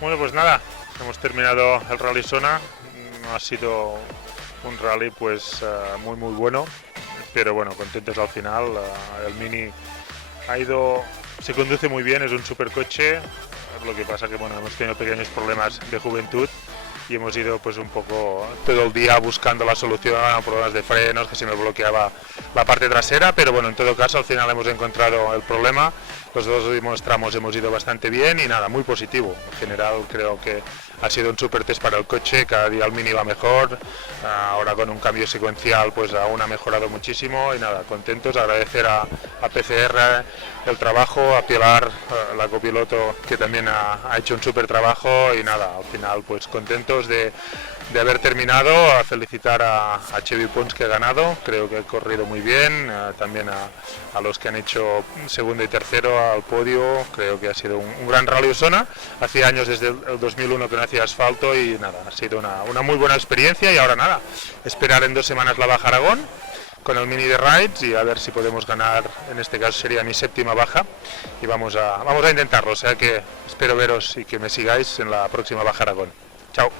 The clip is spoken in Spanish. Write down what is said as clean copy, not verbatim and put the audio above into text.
Bueno, pues nada, hemos terminado el Rally Sona. Ha sido un rally pues muy bueno, pero bueno, contentos al final. El Mini se conduce muy bien, es un supercoche. Lo que pasa que bueno, hemos tenido pequeños problemas de juventud y hemos ido pues un poco todo el día buscando la solución a problemas de frenos, que se nos bloqueaba la parte trasera, pero bueno, en todo caso al final hemos encontrado el problema. Los dos últimos tramos hemos ido bastante bien y nada, muy positivo. En general creo que ha sido un super test para el coche, cada día el Mini va mejor, ahora con un cambio secuencial pues aún ha mejorado muchísimo y nada, contentos, agradecer a PCR el trabajo, a Pilar, la copiloto, que también ha hecho un super trabajo y nada, al final pues contentos de haber terminado, a felicitar a Chevy Pons que ha ganado, creo que ha corrido muy bien, también a los que han hecho segundo y tercero al podio, creo que ha sido un gran Rally Osona, hacía años desde el 2001 que no hacía asfalto y nada, ha sido una muy buena experiencia y ahora nada, esperar en 2 semanas la Baja Aragón con el Mini de Rides y a ver si podemos ganar, en este caso sería mi 7ª baja y vamos a intentarlo, o sea que espero veros y que me sigáis en la próxima Baja Aragón. Chao.